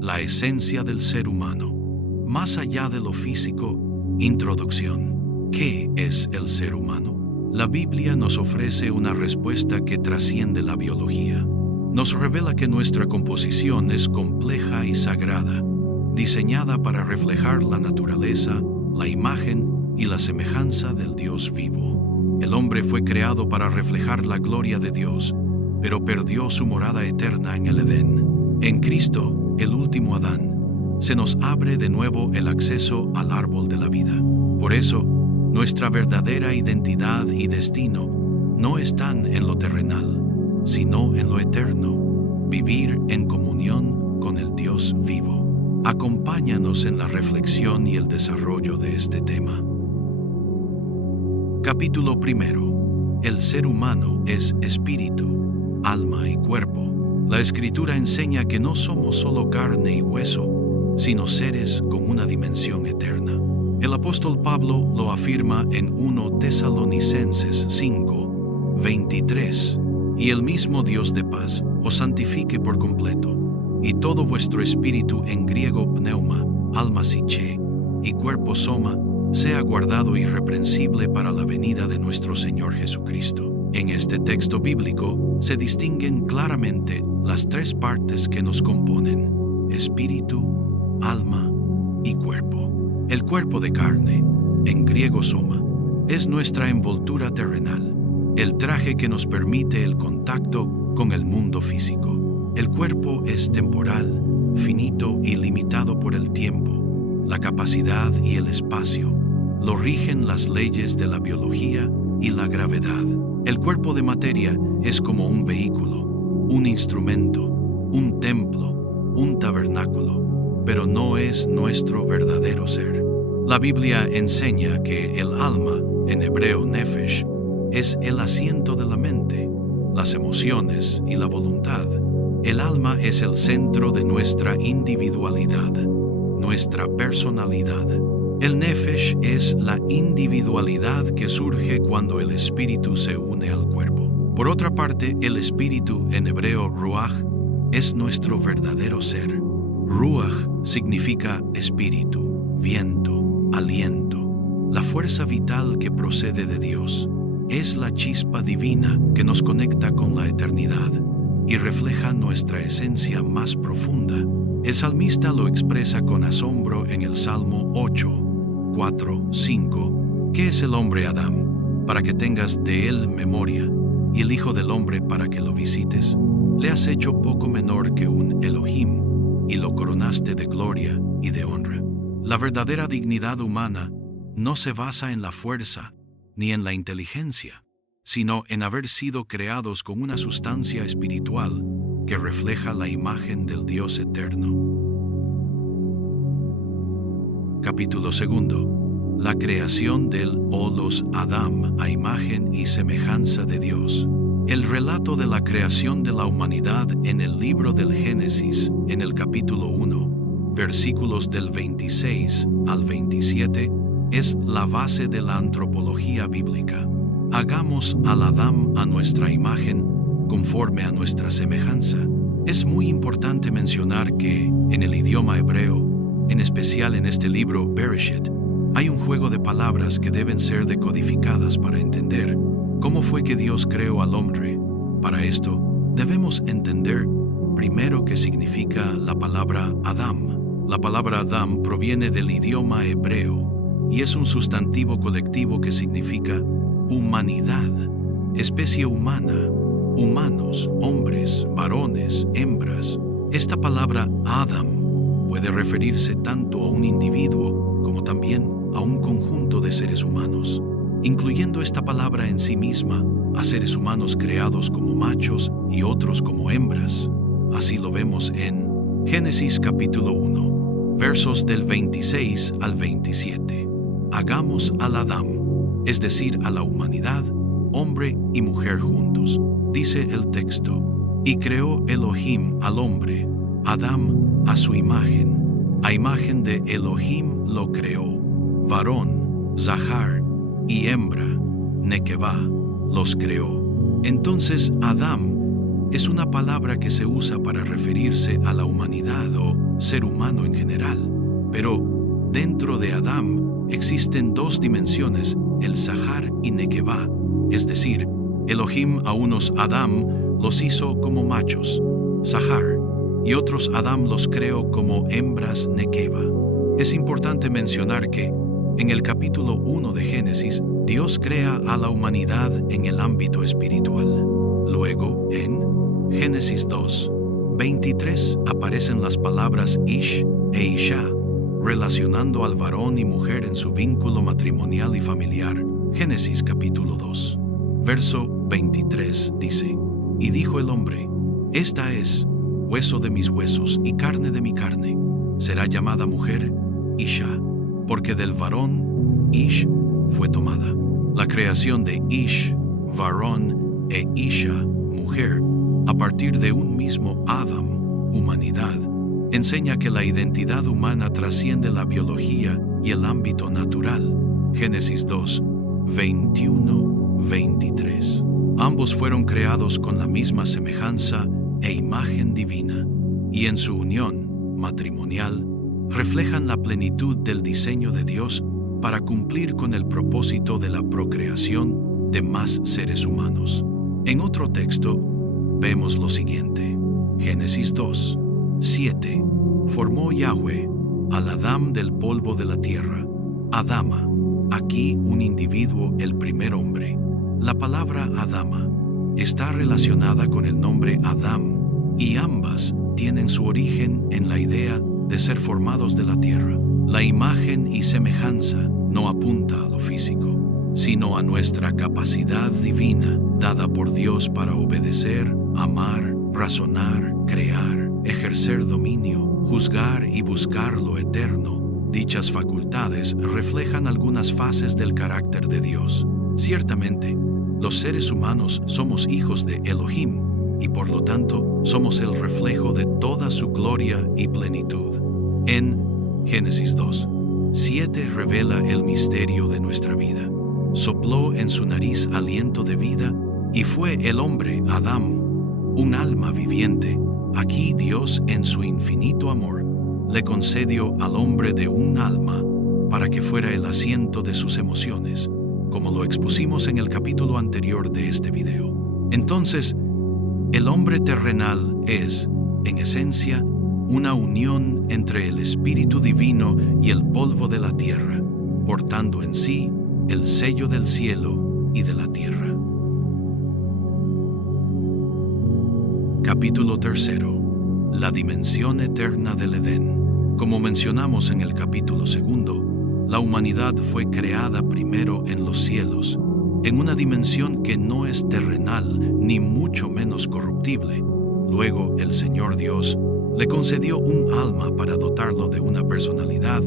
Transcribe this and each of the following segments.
la esencia del ser humano. Más allá de lo físico, introducción. ¿Qué es el ser humano? La Biblia nos ofrece una respuesta que trasciende la biología. Nos revela que nuestra composición es compleja y sagrada, diseñada para reflejar la naturaleza, la imagen y la semejanza del Dios vivo. El hombre fue creado para reflejar la gloria de Dios, pero perdió su morada eterna en el Edén. En Cristo, el último Adán, se nos abre de nuevo el acceso al árbol de la vida. Por eso, nuestra verdadera identidad y destino no están en lo terrenal, sino en lo eterno, vivir en comunión con el Dios vivo. Acompáñanos en la reflexión y el desarrollo de este tema. Capítulo 1. El ser humano es espíritu, alma y cuerpo. La Escritura enseña que no somos solo carne y hueso, sino seres con una dimensión eterna. El apóstol Pablo lo afirma en 1 Tesalonicenses 5, 23. Y el mismo Dios de paz os santifique por completo, y todo vuestro espíritu, en griego pneuma, alma psiche, y cuerpo soma, sea guardado irreprensible para la venida de nuestro Señor Jesucristo. En este texto bíblico se distinguen claramente las tres partes que nos componen: espíritu, alma y cuerpo. El cuerpo de carne, en griego soma, es nuestra envoltura terrenal, el traje que nos permite el contacto con el mundo físico. El cuerpo es temporal, finito y limitado por el tiempo, la capacidad y el espacio. Lo rigen las leyes de la biología y la gravedad. El cuerpo de materia es como un vehículo, un instrumento, un templo, un tabernáculo, pero no es nuestro verdadero ser. La Biblia enseña que el alma, en hebreo nefesh, es el asiento de la mente, las emociones y la voluntad. El alma es el centro de nuestra individualidad, nuestra personalidad. El nefesh es la individualidad que surge cuando el espíritu se une al cuerpo. Por otra parte, el espíritu, en hebreo ruach, es nuestro verdadero ser. Ruach significa espíritu, viento, aliento, la fuerza vital que procede de Dios. Es la chispa divina que nos conecta con la eternidad y refleja nuestra esencia más profunda. El salmista lo expresa con asombro en el Salmo 8, 4, 5. ¿Qué es el hombre, Adán, para que tengas de él memoria, y el Hijo del Hombre para que lo visites? Le has hecho poco menor que un Elohim, y lo coronaste de gloria y de honra. La verdadera dignidad humana no se basa en la fuerza ni en la inteligencia, sino en haber sido creados con una sustancia espiritual que refleja la imagen del Dios eterno. Capítulo 2. La creación del Olos Adam a imagen y semejanza de Dios. El relato de la creación de la humanidad en el libro del Génesis, en el capítulo 1, versículos del 26 al 27, es la base de la antropología bíblica. Hagamos al Adán a nuestra imagen, conforme a nuestra semejanza. Es muy importante mencionar que, en el idioma hebreo, en especial en este libro Bereshit, hay un juego de palabras que deben ser decodificadas para entender cómo fue que Dios creó al hombre. Para esto, debemos entender primero qué significa la palabra Adam. La palabra Adam proviene del idioma hebreo y es un sustantivo colectivo que significa humanidad, especie humana, humanos, hombres, varones, hembras. Esta palabra Adam puede referirse tanto a un individuo como también a un conjunto de seres humanos, incluyendo esta palabra en sí misma a seres humanos creados como machos y otros como hembras. Así lo vemos en Génesis capítulo 1, versos del 26 al 27. Hagamos al Adán, es decir, a la humanidad, hombre y mujer juntos. Dice el texto: y creó Elohim al hombre, Adán a su imagen. A imagen de Elohim lo creó. Varón, Zahar, y hembra, Nekevá, los creó. Entonces Adán es una palabra que se usa para referirse a la humanidad o ser humano en general. Pero dentro de Adán existen dos dimensiones, el Zahar y Nekevá, es decir, Elohim a unos Adam los hizo como machos, Zahar, y otros Adam los creó como hembras, Nekeva. Es importante mencionar que, en el capítulo 1 de Génesis, Dios crea a la humanidad en el ámbito espiritual. Luego, en Génesis 2, 23, aparecen las palabras Ish e Isha, relacionando al varón y mujer en su vínculo matrimonial y familiar. Génesis capítulo 2, verso 23 dice: Y dijo el hombre, esta es hueso de mis huesos y carne de mi carne. Será llamada mujer Isha, porque del varón Ish fue tomada. La creación de Ish, varón, e Isha, mujer, a partir de un mismo Adam, humanidad, enseña que la identidad humana trasciende la biología y el ámbito natural. Génesis 2, 21-23. Ambos fueron creados con la misma semejanza e imagen divina, y en su unión matrimonial reflejan la plenitud del diseño de Dios para cumplir con el propósito de la procreación de más seres humanos. En otro texto vemos lo siguiente. Génesis 2, 7. Formó Yahweh al Adán del polvo de la tierra. Adama, aquí un individuo, el primer hombre. La palabra Adama está relacionada con el nombre Adam, y ambas tienen su origen en la idea de ser formados de la tierra. La imagen y semejanza no apunta a lo físico, sino a nuestra capacidad divina dada por Dios para obedecer, amar, razonar, crear, ejercer dominio, juzgar y buscar lo eterno. Dichas facultades reflejan algunas fases del carácter de Dios. Ciertamente, los seres humanos somos hijos de Elohim y por lo tanto somos el reflejo de toda su gloria y plenitud. En Génesis 2, 7 revela el misterio de nuestra vida. Sopló en su nariz aliento de vida y fue el hombre, Adán, un alma viviente. Aquí Dios, en su infinito amor, le concedió al hombre de un alma para que fuera el asiento de sus emociones, como lo expusimos en el capítulo anterior de este video. Entonces, el hombre terrenal es, en esencia, una unión entre el Espíritu Divino y el polvo de la tierra, portando en sí el sello del cielo y de la tierra. Capítulo 3. La dimensión eterna del Edén. Como mencionamos en el capítulo 2, la humanidad fue creada primero en los cielos, en una dimensión que no es terrenal ni mucho menos corruptible. Luego el Señor Dios le concedió un alma para dotarlo de una personalidad,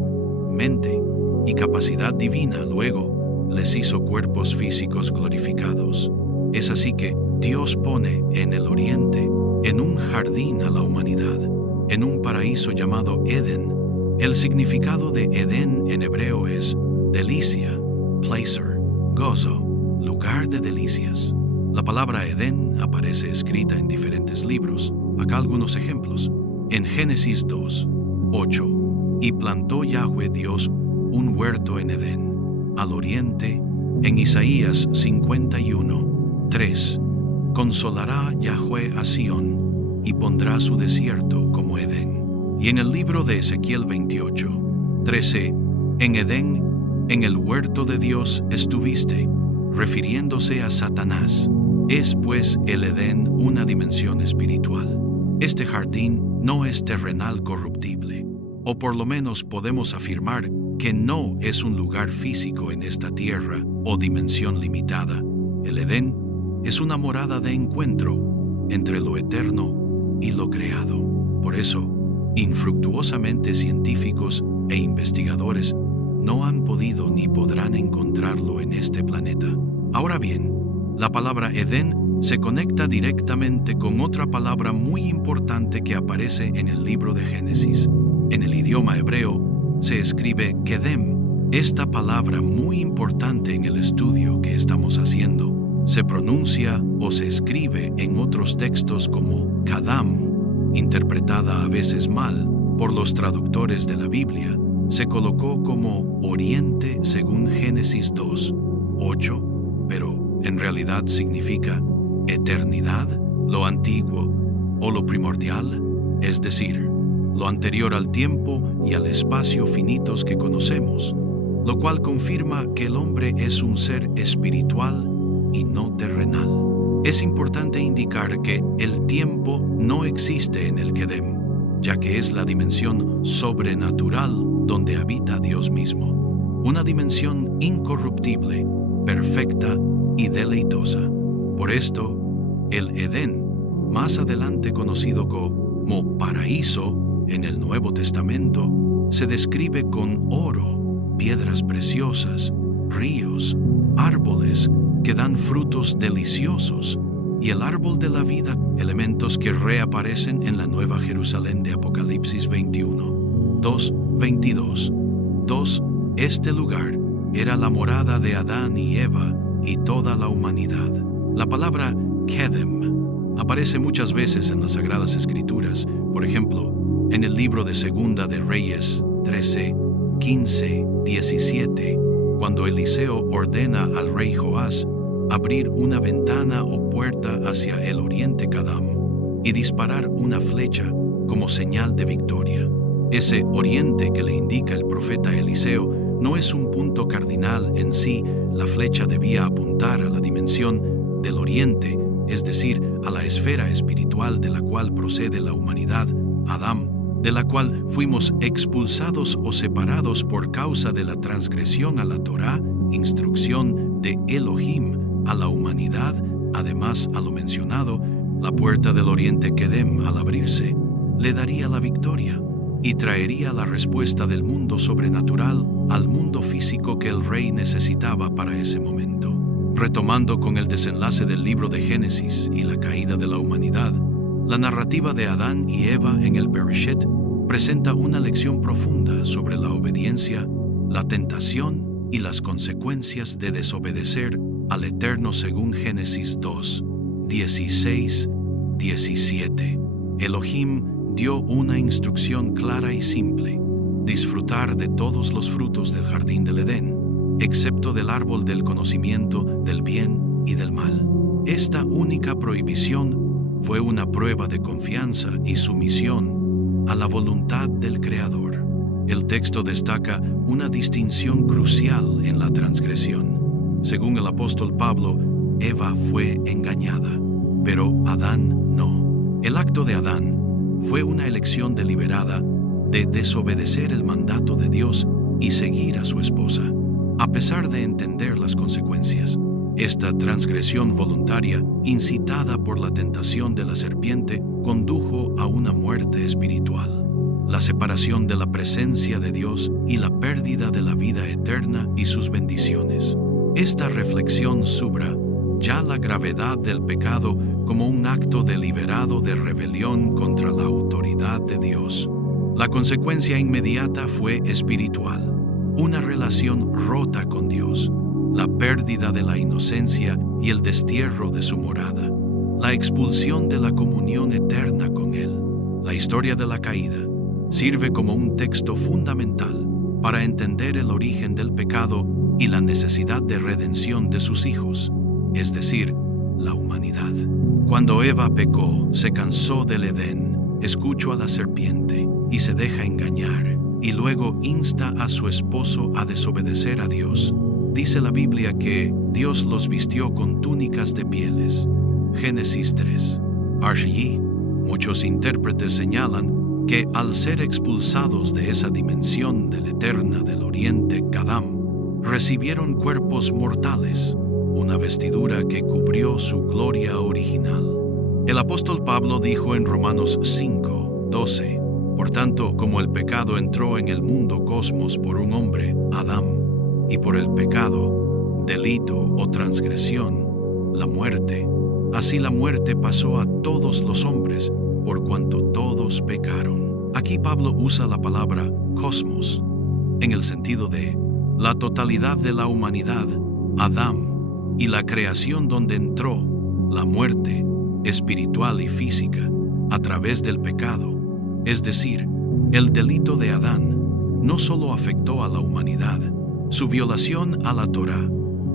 mente y capacidad divina. Luego les hizo cuerpos físicos glorificados. Es así que Dios pone en el oriente, en un jardín a la humanidad, en un paraíso llamado Edén. El significado de Edén en hebreo es delicia, placer, gozo, lugar de delicias. La palabra Edén aparece escrita en diferentes libros. Acá algunos ejemplos. En Génesis 2, 8, y plantó Yahweh Dios un huerto en Edén, al oriente. En Isaías 51, 3, consolará Yahweh a Sión y pondrá su desierto como Edén. Y en el libro de Ezequiel 28, 13, en Edén, en el huerto de Dios estuviste, refiriéndose a Satanás. Es pues el Edén una dimensión espiritual. Este jardín no es terrenal corruptible, o por lo menos podemos afirmar que no es un lugar físico en esta tierra o dimensión limitada. El Edén es una morada de encuentro entre lo eterno y lo creado. Por eso, infructuosamente científicos e investigadores no han podido ni podrán encontrarlo en este planeta. Ahora bien, la palabra Edén se conecta directamente con otra palabra muy importante que aparece en el libro de Génesis. En el idioma hebreo se escribe Kedem. Esta palabra muy importante en el estudio que estamos haciendo Se pronuncia o se escribe en otros textos como Kadam, interpretada a veces mal por los traductores de la Biblia. Se colocó como Oriente según Génesis 2:8, pero en realidad significa eternidad, lo antiguo o lo primordial, es decir, lo anterior al tiempo y al espacio finitos que conocemos, lo cual confirma que el hombre es un ser espiritual y no terrenal. Es importante indicar que el tiempo no existe en el Kedem, ya que es la dimensión sobrenatural donde habita Dios mismo, una dimensión incorruptible, perfecta y deleitosa. Por esto, el Edén, más adelante conocido como paraíso en el Nuevo Testamento, se describe con oro, piedras preciosas, ríos, árboles que dan frutos deliciosos y el árbol de la vida, elementos que reaparecen en la Nueva Jerusalén de Apocalipsis 21, 2:22. Este lugar era la morada de Adán y Eva y toda la humanidad. La palabra Kedem aparece muchas veces en las Sagradas Escrituras, por ejemplo, en el libro de Segunda de Reyes 13, 15, 17, cuando Eliseo ordena al rey Joás abrir una ventana o puerta hacia el oriente Kadam y disparar una flecha como señal de victoria. Ese oriente que le indica el profeta Eliseo no es un punto cardinal en sí. La flecha debía apuntar a la dimensión del oriente, es decir, a la esfera espiritual de la cual procede la humanidad, Adán, de la cual fuimos expulsados o separados por causa de la transgresión a la Torá, instrucción de Elohim a la humanidad. Además, a lo mencionado, la puerta del oriente Kedem, al abrirse, le daría la victoria y traería la respuesta del mundo sobrenatural al mundo físico que el rey necesitaba para ese momento. Retomando con el desenlace del libro de Génesis y la caída de la humanidad, la narrativa de Adán y Eva en el Bereshet presenta una lección profunda sobre la obediencia, la tentación y las consecuencias de desobedecer al Eterno según Génesis 2, 16, 17. Elohim dio una instrucción clara y simple: disfrutar de todos los frutos del jardín del Edén, excepto del árbol del conocimiento del bien y del mal. Esta única prohibición fue una prueba de confianza y sumisión a la voluntad del Creador. El texto destaca una distinción crucial en la transgresión. Según el apóstol Pablo, Eva fue engañada, pero Adán no. El acto de Adán fue una elección deliberada de desobedecer el mandato de Dios y seguir a su esposa, a pesar de entender las consecuencias. Esta transgresión voluntaria, incitada por la tentación de la serpiente, condujo a una muerte espiritual, la separación de la presencia de Dios y la pérdida de la vida eterna y sus bendiciones. Esta reflexión subra ya la gravedad del pecado como un acto deliberado de rebelión contra la autoridad de Dios. La consecuencia inmediata fue espiritual: una relación rota con Dios, la pérdida de la inocencia y el destierro de su morada, la expulsión de la comunión eterna con Él. La historia de la caída sirve como un texto fundamental para entender el origen del pecado y la necesidad de redención de sus hijos, es decir, la humanidad. Cuando Eva pecó, se cansó del Edén, escuchó a la serpiente y se deja engañar, y luego insta a su esposo a desobedecer a Dios. Dice la Biblia que Dios los vistió con túnicas de pieles. Génesis 3. Allí, muchos intérpretes señalan que al ser expulsados de esa dimensión del eterna del oriente Kadam, recibieron cuerpos mortales, una vestidura que cubrió su gloria original. El apóstol Pablo dijo en Romanos 5, 12, por tanto, como el pecado entró en el mundo cosmos por un hombre, Adán, y por el pecado, delito o transgresión, la muerte, así la muerte pasó a todos los hombres, por cuanto todos pecaron. Aquí Pablo usa la palabra cosmos, en el sentido de la totalidad de la humanidad, Adán, y la creación donde entró la muerte espiritual y física a través del pecado, es decir, el delito de Adán, no solo afectó a la humanidad, su violación a la Torá,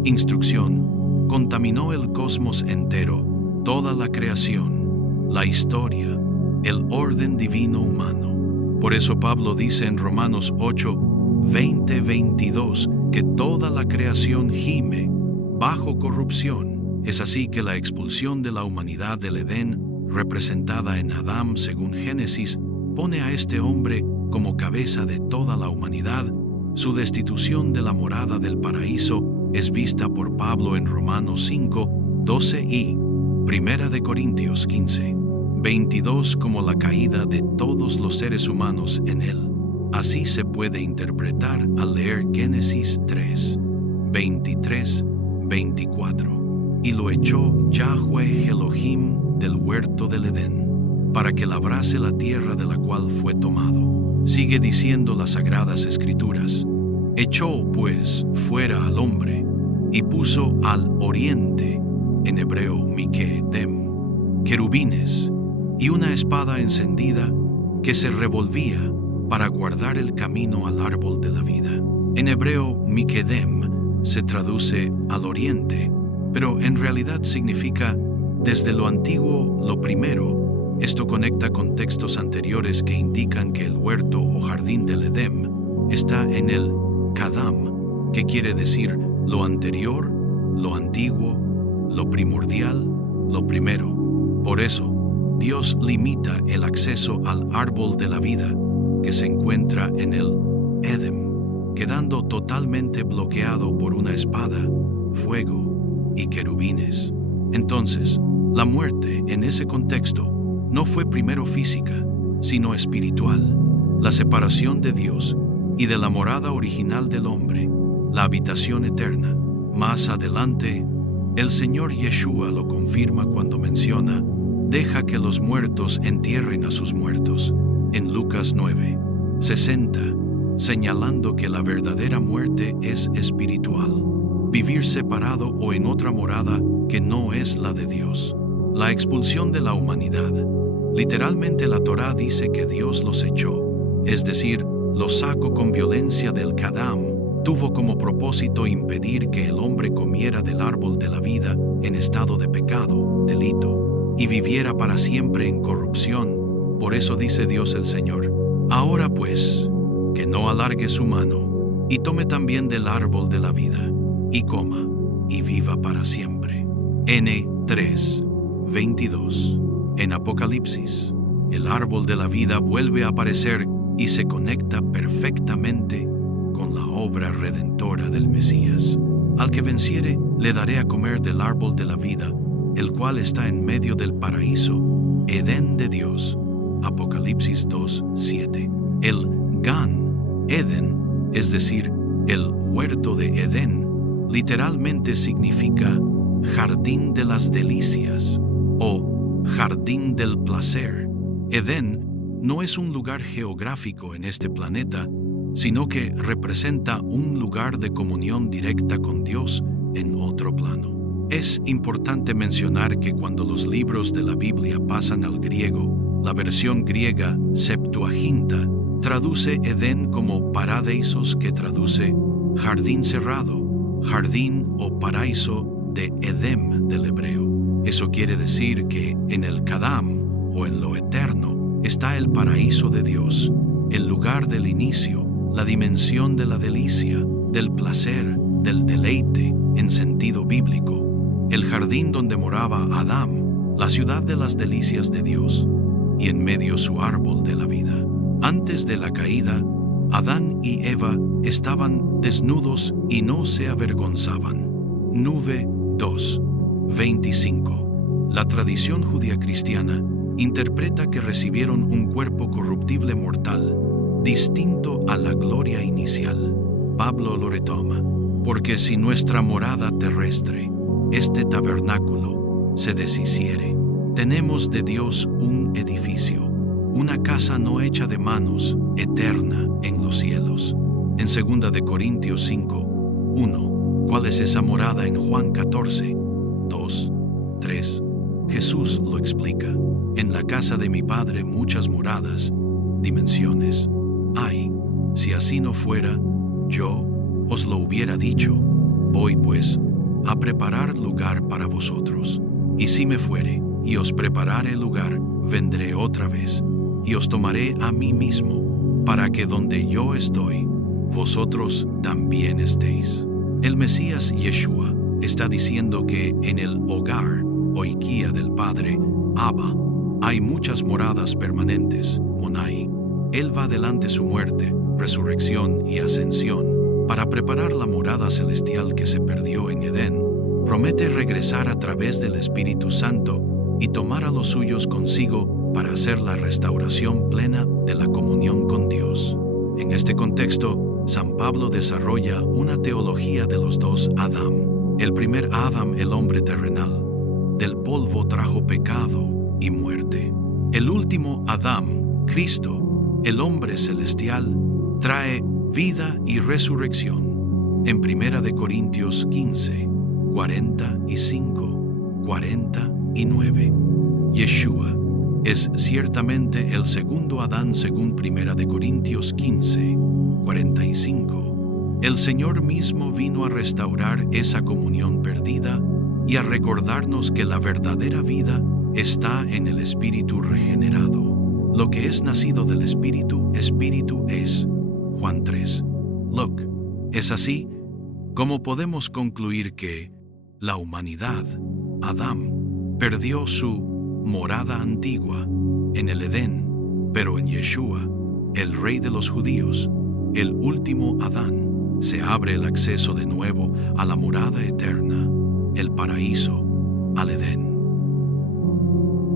instrucción, contaminó el cosmos entero, toda la creación, la historia, el orden divino humano. Por eso Pablo dice en Romanos 8, 20-22, que toda la creación gime bajo corrupción. Es así que la expulsión de la humanidad del Edén, representada en Adán según Génesis, pone a este hombre como cabeza de toda la humanidad. Su destitución de la morada del paraíso es vista por Pablo en Romanos 5, 12 y 1 Corintios 15, 22 como la caída de todos los seres humanos en él. Así se puede interpretar al leer Génesis 3, 23, 24. Y lo echó Yahweh Elohim del huerto del Edén, para que labrase la tierra de la cual fue tomado. Sigue diciendo las Sagradas Escrituras: echó pues fuera al hombre, y puso al oriente, en hebreo Mikedem, querubines, y una espada encendida que se revolvía para guardar el camino al árbol de la vida. En hebreo Mikedem se traduce al oriente, pero en realidad significa desde lo antiguo lo primero. Esto conecta con textos anteriores que indican que el huerto o jardín del Edén está en el Kadam, que quiere decir lo anterior, lo antiguo, lo primordial, lo primero. Por eso, Dios limita el acceso al árbol de la vida, que se encuentra en el Edén, quedando totalmente bloqueado por una espada, fuego y querubines. Entonces, la muerte en ese contexto no fue primero física, sino espiritual. La separación de Dios y de la morada original del hombre, la habitación eterna. Más adelante, el Señor Yeshua lo confirma cuando menciona: deja que los muertos entierren a sus muertos, en Lucas 9, 60, señalando que la verdadera muerte es espiritual, vivir separado o en otra morada que no es la de Dios. La expulsión de la humanidad. Literalmente la Torá dice que Dios los echó, es decir, los sacó con violencia del Kadam. Tuvo como propósito impedir que el hombre comiera del árbol de la vida en estado de pecado, delito, y viviera para siempre en corrupción. Por eso dice Dios el Señor: ahora pues, que no alargue su mano, y tome también del árbol de la vida, y coma, y viva para siempre. N 3, 22. En Apocalipsis, el árbol de la vida vuelve a aparecer y se conecta perfectamente con la obra redentora del Mesías. Al que venciere, le daré a comer del árbol de la vida, el cual está en medio del paraíso, Edén de Dios. Apocalipsis 2, 7. El Gan Eden, es decir, el huerto de Edén, literalmente significa jardín de las delicias o jardín del placer. Edén no es un lugar geográfico en este planeta, sino que representa un lugar de comunión directa con Dios en otro plano. Es importante mencionar que cuando los libros de la Biblia pasan al griego, la versión griega Septuaginta traduce Edén como paradeisos, que traduce jardín cerrado, jardín o paraíso de Edem del hebreo. Eso quiere decir que en el Kadam o en lo eterno está el paraíso de Dios, el lugar del inicio, la dimensión de la delicia, del placer, del deleite en sentido bíblico, el jardín donde moraba Adán, la ciudad de las delicias de Dios, y en medio su árbol de la vida. Antes de la caída, Adán y Eva estaban desnudos y no se avergonzaban. Nube 2, 25. La tradición judía cristiana interpreta que recibieron un cuerpo corruptible mortal, distinto a la gloria inicial. Pablo lo retoma: porque si nuestra morada terrestre, este tabernáculo, se deshiciere, tenemos de Dios un edificio, una casa no hecha de manos, eterna en los cielos. En 2 Corintios 5, 1. ¿Cuál es esa morada en Juan 14, 2, 3? Jesús lo explica. En la casa de mi Padre muchas moradas, dimensiones. Ay, si así no fuera, yo os lo hubiera dicho. Voy pues a preparar lugar para vosotros. Y si me fuere y os preparare lugar, vendré otra vez y os tomaré a mí mismo, para que donde yo estoy, vosotros también estéis. El Mesías Yeshua está diciendo que en el hogar o Iquía del Padre, Abba, hay muchas moradas permanentes, Monai. Él va delante su muerte, resurrección y ascensión para preparar la morada celestial que se perdió en Edén. Promete regresar a través del Espíritu Santo y tomar a los suyos consigo para hacer la restauración plena de la comunión con Dios. En este contexto, San Pablo desarrolla una teología de los dos Adán. El primer Adán, el hombre terrenal, del polvo trajo pecado y muerte. El último Adán, Cristo, el hombre celestial, trae vida y resurrección. En 1 Corintios 15, 45, 49. Yeshua es ciertamente el segundo Adán según 1 Corintios 15, 45. El Señor mismo vino a restaurar esa comunión perdida y a recordarnos que la verdadera vida está en el Espíritu regenerado. Lo que es nacido del Espíritu, Espíritu es. Juan 3. Look, es así como podemos concluir que la humanidad, Adán, perdió su morada antigua en el Edén, pero en Yeshua, el Rey de los Judíos, el último Adán, se abre el acceso de nuevo a la morada eterna, el paraíso, al Edén.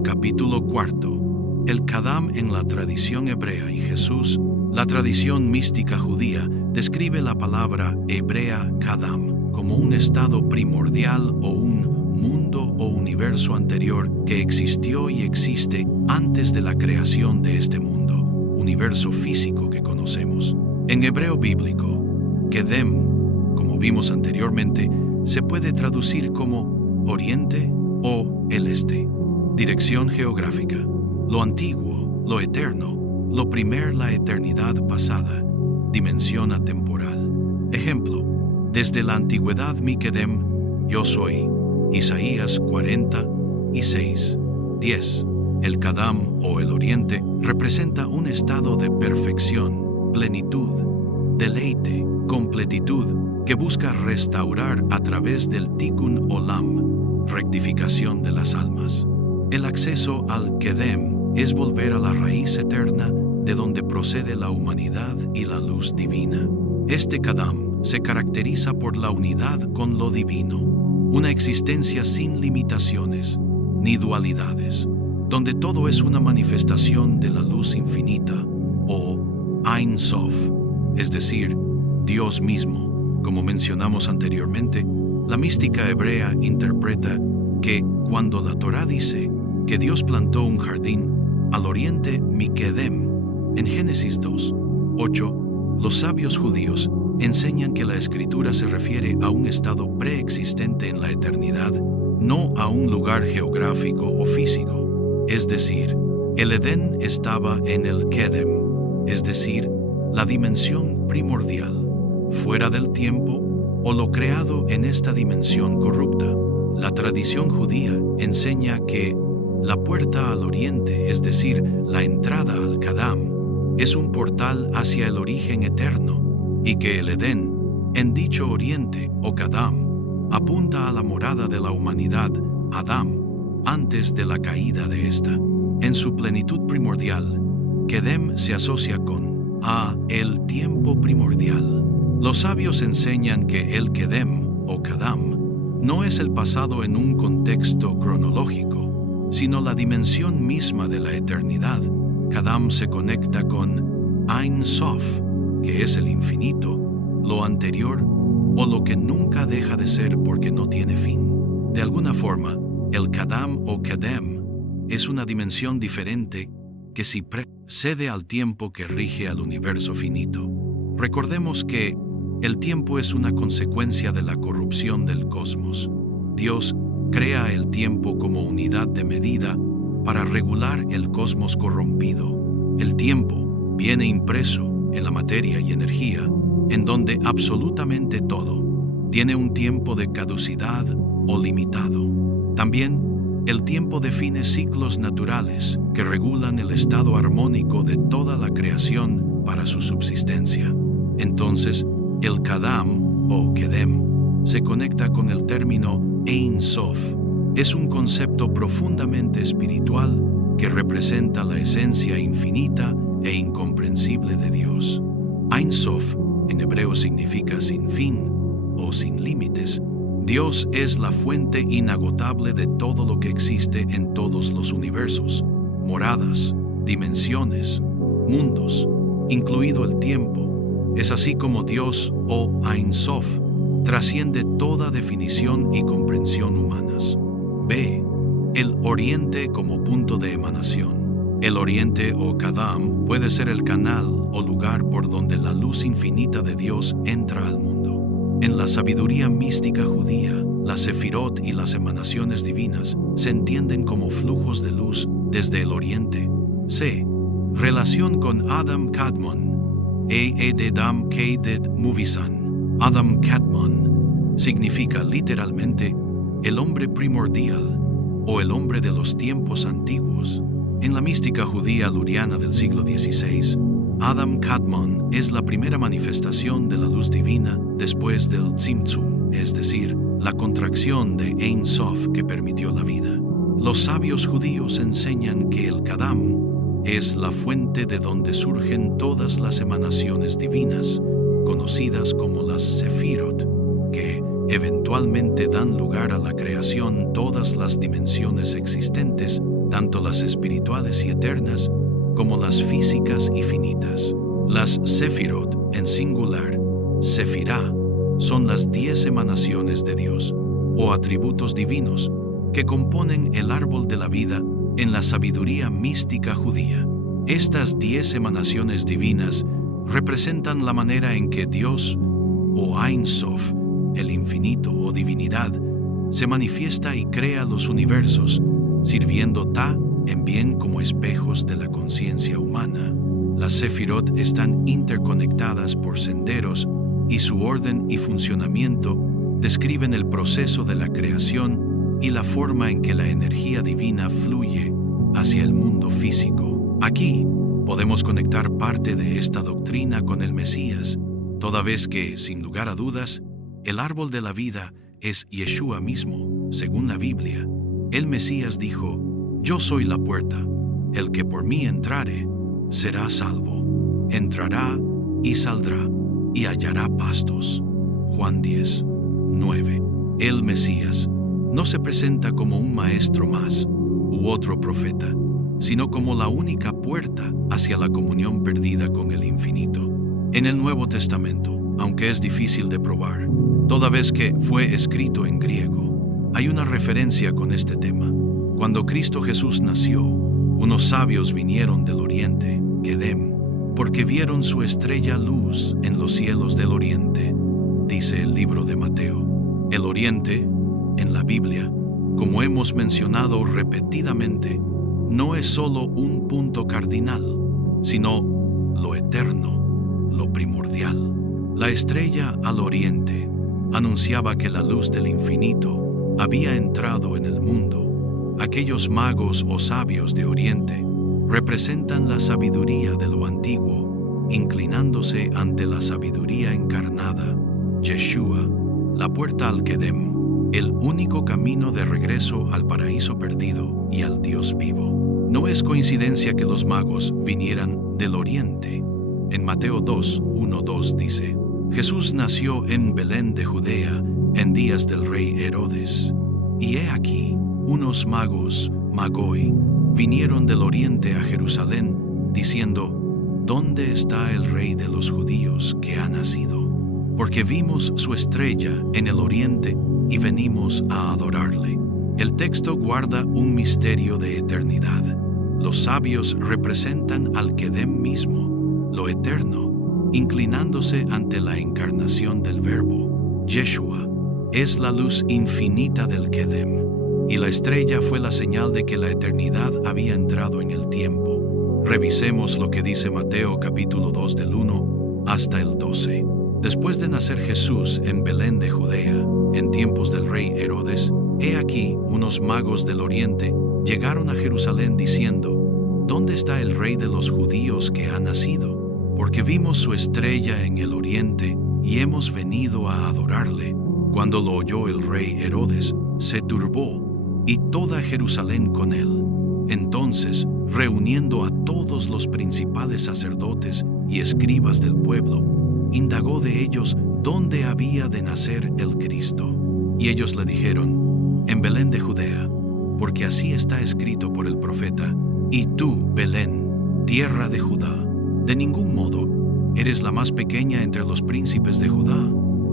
Capítulo 4. El Kadam en la tradición hebrea y Jesús, la tradición mística judía, describe la palabra hebrea Kadam como un estado primordial o un mundo o universo anterior que existió y existe antes de la creación de este mundo, universo físico que conocemos. En hebreo bíblico, Kedem, como vimos anteriormente, se puede traducir como oriente o el este. Dirección geográfica, lo antiguo, lo eterno, lo primer, la eternidad pasada, dimensión atemporal. Ejemplo, desde la antigüedad mi Kedem, yo soy. Isaías 46, 10. El Kadam o el oriente representa un estado de perfección, plenitud, deleite, completitud que busca restaurar a través del Tikkun Olam, rectificación de las almas. El acceso al Kedem es volver a la raíz eterna de donde procede la humanidad y la luz divina. Este Kadam se caracteriza por la unidad con lo divino, una existencia sin limitaciones ni dualidades, donde todo es una manifestación de la luz infinita o Ein Sof, es decir, Dios mismo. Como mencionamos anteriormente, la mística hebrea interpreta que cuando la Torá dice que Dios plantó un jardín al oriente Mikedem, en Génesis 2, 8, los sabios judíos enseñan que la escritura se refiere a un estado preexistente en la eternidad, no a un lugar geográfico o físico. Es decir, el Edén estaba en el Kedem, es decir, la dimensión primordial, fuera del tiempo o lo creado en esta dimensión corrupta. La tradición judía enseña que la puerta al oriente, es decir, la entrada al Kadam, es un portal hacia el origen eterno, y que el Edén, en dicho oriente o Kadam, apunta a la morada de la humanidad, Adán, antes de la caída de ésta. En su plenitud primordial, Kedem se asocia con el tiempo primordial. Los sabios enseñan que el Kedem o Kadam no es el pasado en un contexto cronológico, sino la dimensión misma de la eternidad. Kadam se conecta con Ein Sof, que es el infinito, lo anterior o lo que nunca deja de ser porque no tiene fin. De alguna forma, el Kadam o Kedem es una dimensión diferente que sí precede al tiempo que rige al universo finito. Recordemos que El tiempo es una consecuencia de la corrupción del cosmos. Dios crea el tiempo como unidad de medida para regular el cosmos corrompido. El tiempo viene impreso en la materia y energía, en donde absolutamente todo tiene un tiempo de caducidad o limitado. También, el tiempo define ciclos naturales que regulan el estado armónico de toda la creación para su subsistencia. Entonces, el Kadam o Kedem se conecta con el término Ein Sof. Es un concepto profundamente espiritual que representa la esencia infinita e incomprensible de Dios. Ein Sof en hebreo significa sin fin o sin límites. Dios es la fuente inagotable de todo lo que existe en todos los universos, moradas, dimensiones, mundos, incluido el tiempo. Es así como Dios, o Ein Sof, trasciende toda definición y comprensión humanas. B. El oriente como punto de emanación. El oriente o Kadam puede ser el canal o lugar por donde la luz infinita de Dios entra al mundo. En la sabiduría mística judía, las sefirot y las emanaciones divinas se entienden como flujos de luz desde el oriente. C. Relación con Adam Kadmon. Edam Kedet Muvisan. Adam Kadmon significa literalmente el hombre primordial o el hombre de los tiempos antiguos. En la mística judía luriana del siglo XVI, Adam Kadmon es la primera manifestación de la luz divina después del Tzimtzum, es decir, la contracción de Ein Sof que permitió la vida. Los sabios judíos enseñan que el Kadam es la fuente de donde surgen todas las emanaciones divinas, conocidas como las Sefirot, que eventualmente dan lugar a la creación todas las dimensiones existentes, tanto las espirituales y eternas, como las físicas y finitas. Las Sefirot, en singular, Sefirá, son las 10 emanaciones de Dios, o atributos divinos, que componen el árbol de la vida en la sabiduría mística judía. Estas 10 emanaciones divinas representan la manera en que Dios, o Ein Sof, el infinito o divinidad, se manifiesta y crea los universos, sirviendo en bien como espejos de la conciencia humana. Las Sefirot están interconectadas por senderos y su orden y funcionamiento describen el proceso de la creación y la forma en que la energía divina fluye hacia el mundo físico. Aquí podemos conectar parte de esta doctrina con el Mesías, toda vez que, sin lugar a dudas, el árbol de la vida es Yeshua mismo, según la Biblia. El Mesías dijo: «Yo soy la puerta, el que por mí entrare, será salvo. Entrará y saldrá, y hallará pastos». Juan 10, 9. El Mesías no se presenta como un maestro más u otro profeta, sino como la única puerta hacia la comunión perdida con el infinito. En el Nuevo Testamento, aunque es difícil de probar, toda vez que fue escrito en griego, hay una referencia con este tema. Cuando Cristo Jesús nació, unos sabios vinieron del oriente, Kedem, porque vieron su estrella luz en los cielos del oriente, dice el libro de Mateo. El oriente, en la Biblia, como hemos mencionado repetidamente, no es solo un punto cardinal, sino lo eterno, lo primordial. La estrella al oriente anunciaba que la luz del infinito había entrado en el mundo. Aquellos magos o sabios de Oriente representan la sabiduría de lo antiguo, inclinándose ante la sabiduría encarnada, Yeshua, la puerta al Kedem, el único camino de regreso al paraíso perdido y al Dios vivo. No es coincidencia que los magos vinieran del Oriente. En Mateo 2, 1-2 dice: Jesús nació en Belén de Judea en días del rey Herodes. Y he aquí, unos magos, magoi, vinieron del oriente a Jerusalén, diciendo: ¿Dónde está el rey de los judíos que ha nacido? Porque vimos su estrella en el oriente y venimos a adorarle. El texto guarda un misterio de eternidad. Los sabios representan al Kedem mismo, lo eterno, inclinándose ante la encarnación del Verbo. Yeshua es la luz infinita del Kedem, y la estrella fue la señal de que la eternidad había entrado en el tiempo. Revisemos lo que dice Mateo capítulo 2 del 1 hasta el 12. Después de nacer Jesús en Belén de Judea, en tiempos del rey Herodes, he aquí unos magos del oriente llegaron a Jerusalén diciendo: ¿Dónde está el rey de los judíos que ha nacido? Porque vimos su estrella en el oriente y hemos venido a adorarle. Cuando lo oyó el rey Herodes, se turbó, y toda Jerusalén con él. Entonces, reuniendo a todos los principales sacerdotes y escribas del pueblo, indagó de ellos dónde había de nacer el Cristo. Y ellos le dijeron: en Belén de Judea, porque así está escrito por el profeta: y tú, Belén, tierra de Judá, de ningún modo eres la más pequeña entre los príncipes de Judá,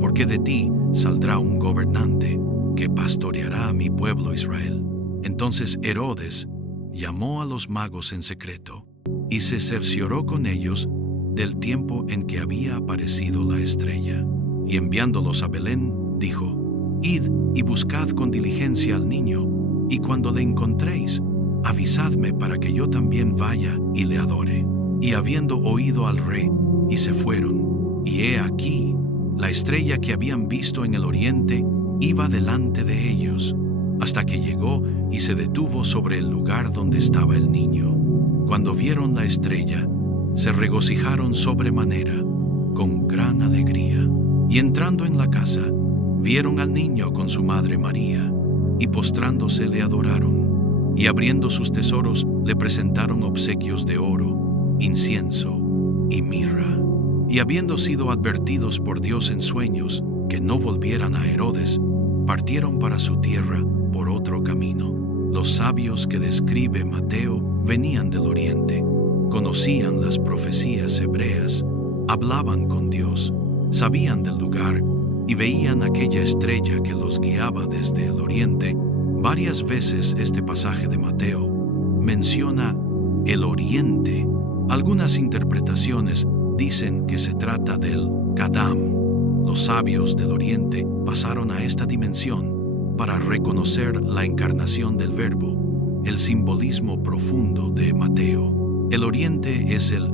porque de ti saldrá un gobernante que pastoreará a mi pueblo Israel. Entonces Herodes llamó a los magos en secreto y se cercioró con ellos del tiempo en que había aparecido la estrella. Y enviándolos a Belén, dijo: id y buscad con diligencia al niño, y cuando le encontréis, avisadme para que yo también vaya y le adore. Y habiendo oído al rey, y se fueron. Y he aquí, la estrella que habían visto en el oriente iba delante de ellos, hasta que llegó y se detuvo sobre el lugar donde estaba el niño. Cuando vieron la estrella, se regocijaron sobremanera, con gran alegría. Y entrando en la casa, vieron al niño con su madre María, y postrándose le adoraron. Y abriendo sus tesoros, le presentaron obsequios de oro, incienso y mirra. Y habiendo sido advertidos por Dios en sueños que no volvieran a Herodes, partieron para su tierra por otro camino. Los sabios que describe Mateo venían del oriente, conocían las profecías hebreas, hablaban con Dios, sabían del lugar y veían aquella estrella que los guiaba desde el oriente. Varias veces este pasaje de Mateo menciona el oriente. Algunas interpretaciones dicen que se trata del Kadam. Los sabios del oriente pasaron a esta dimensión para reconocer la encarnación del Verbo, el simbolismo profundo de Mateo. El oriente es el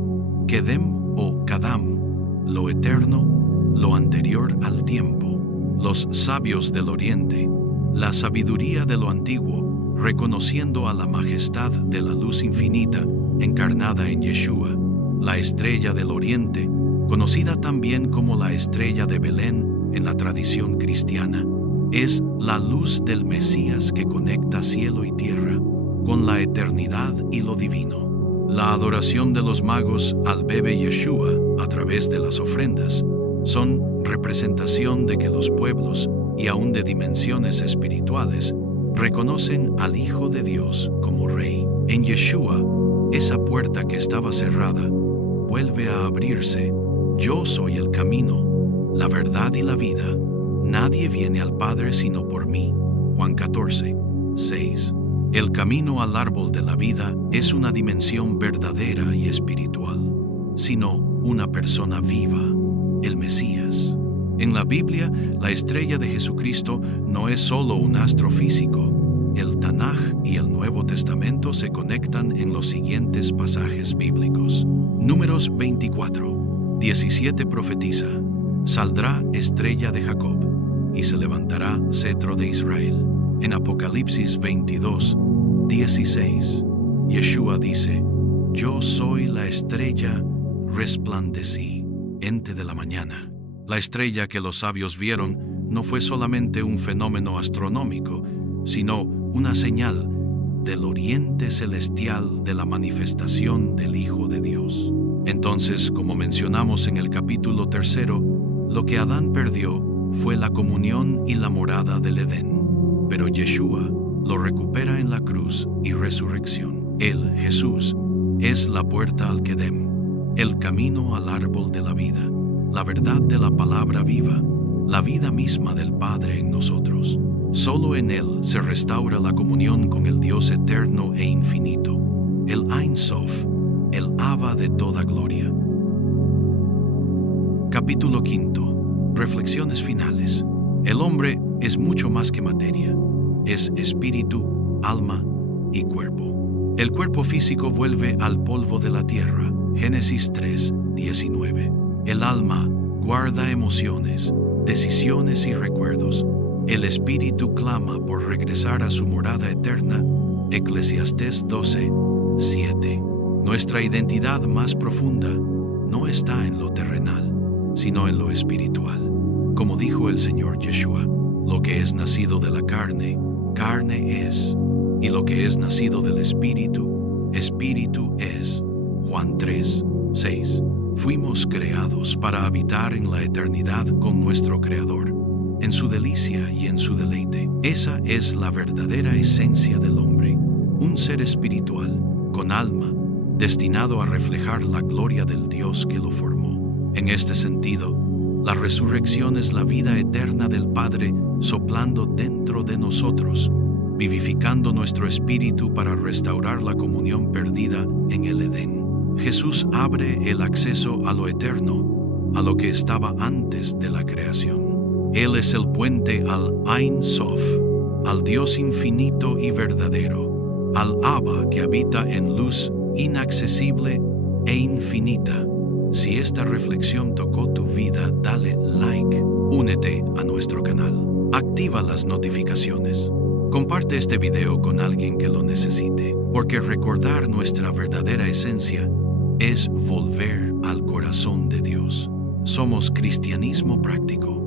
Kedem o Kadam, lo eterno, lo anterior al tiempo. Los sabios del oriente, la sabiduría de lo antiguo, reconociendo a la majestad de la luz infinita encarnada en Yeshua, la estrella del oriente, conocida también como la estrella de Belén en la tradición cristiana, es la luz del Mesías que conecta cielo y tierra con la eternidad y lo divino. La adoración de los magos al bebé Yeshua a través de las ofrendas son representación de que los pueblos, y aún de dimensiones espirituales, reconocen al Hijo de Dios como Rey. En Yeshua, esa puerta que estaba cerrada vuelve a abrirse. Yo soy el camino, la verdad y la vida. Nadie viene al Padre sino por mí. Juan 14, 6. El camino al árbol de la vida es una dimensión verdadera y espiritual, sino una persona viva, el Mesías. En la Biblia, la estrella de Jesucristo no es solo un astro físico. El Tanaj y el Nuevo Testamento se conectan en los siguientes pasajes bíblicos. Números 24, 17 profetiza: saldrá estrella de Jacob, y se levantará cetro de Israel. En Apocalipsis 22, 16, Yeshua dice: yo soy la estrella, resplandecí, ente de la mañana. La estrella que los sabios vieron no fue solamente un fenómeno astronómico, sino una señal del oriente celestial de la manifestación del Hijo de Dios. Entonces, como mencionamos en el capítulo 3, lo que Adán perdió fue la comunión y la morada del Edén, pero Yeshua lo recupera en la cruz y resurrección. Él, Jesús, es la puerta al Kedem, el camino al árbol de la vida, la verdad de la palabra viva, la vida misma del Padre en nosotros. Solo en Él se restaura la comunión con el Dios eterno e infinito, el Ein Sof, el Abba de toda gloria. Capítulo 5. Reflexiones finales. El hombre es mucho más que materia. Es espíritu, alma y cuerpo. El cuerpo físico vuelve al polvo de la tierra. Génesis 3:19. El alma guarda emociones, decisiones y recuerdos. El espíritu clama por regresar a su morada eterna. Eclesiastés 12:7. Nuestra identidad más profunda no está en lo terrenal, sino en lo espiritual. Como dijo el Señor Yeshua, lo que es nacido de la carne, carne es, y lo que es nacido del espíritu, espíritu es. Juan 3:6. Fuimos creados para habitar en la eternidad con nuestro Creador, en su delicia y en su deleite. Esa es la verdadera esencia del hombre, un ser espiritual, con alma, destinado a reflejar la gloria del Dios que lo formó. En este sentido, la resurrección es la vida eterna del Padre soplando dentro de nosotros, vivificando nuestro espíritu para restaurar la comunión perdida en el Edén. Jesús abre el acceso a lo eterno, a lo que estaba antes de la creación. Él es el puente al Ein Sof, al Dios infinito y verdadero, al Abba que habita en luz inaccesible e infinita. Si esta reflexión tocó tu vida, dale like, únete a nuestro canal, activa las notificaciones, comparte este video con alguien que lo necesite, porque recordar nuestra verdadera esencia es volver al corazón de Dios. Somos Cristianismo Práctico.